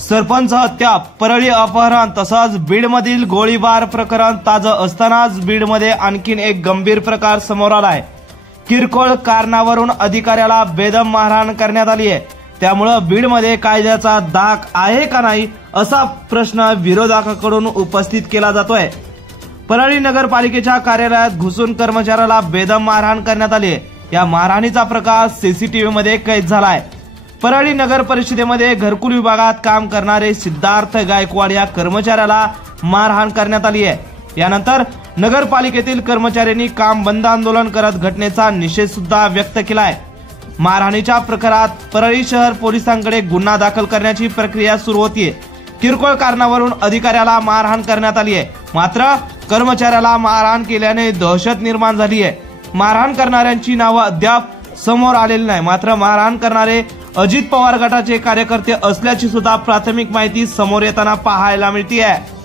सरपंच हत्या, परळी अपहरण तसंच बीडमधील गोळीबार प्रकरण ताजं असतानाच बीडमध्ये आणखीन एक गंभीर प्रकार समोर आलाय। किरकोळ कारणावरून अधिकाऱ्याला बेदम मारहाण करण्यात आली आहे। त्यामुळे बीडमध्ये कायद्याचा धाक आहे का नाही असा प्रश्न विरोधकांकडून उपस्थित केला जातोय। परळी नगरपालिकेच्या कार्यालयात घुसून कर्मचाऱ्याला बेदम मारहाण करण्यात आली आहे। या मारहाणीचा प्रकार सीसीटीव्ही मध्ये कैद झालाय। परळी नगर परिषदेमध्ये घरकुल विभागात काम करणारे सिद्धार्थ गायकवाड या कर्मचाऱ्याला मारहाण करण्यात आली आहे। यानंतर नगरपालिकेतील कर्मचाऱ्यांनी काम बंद आंदोलन करत घटनेचा निषेध सुद्धा व्यक्त केलाय। मारहाणीच्या प्रकारात परळी शहर पोलिसांकडे गुन्हा दाखल करण्याची प्रक्रिया सुरू होतीये। किरकोळ कारणावरून अधिकाऱ्याला मारहाण करण्यात आली आहे, मात्र कर्मचाऱ्याला मारहाण केल्याने दहशत निर्माण झाली आहे। मारहाण करणाऱ्यांची नावं अद्याप समोर आलेली नाही, मात्र मारहाण करणारे अजित पवार गटाचे कार्यकर्ते असल्याची सुद्धा प्राथमिक माहिती समोर येताना पाहायला मिळते आहे।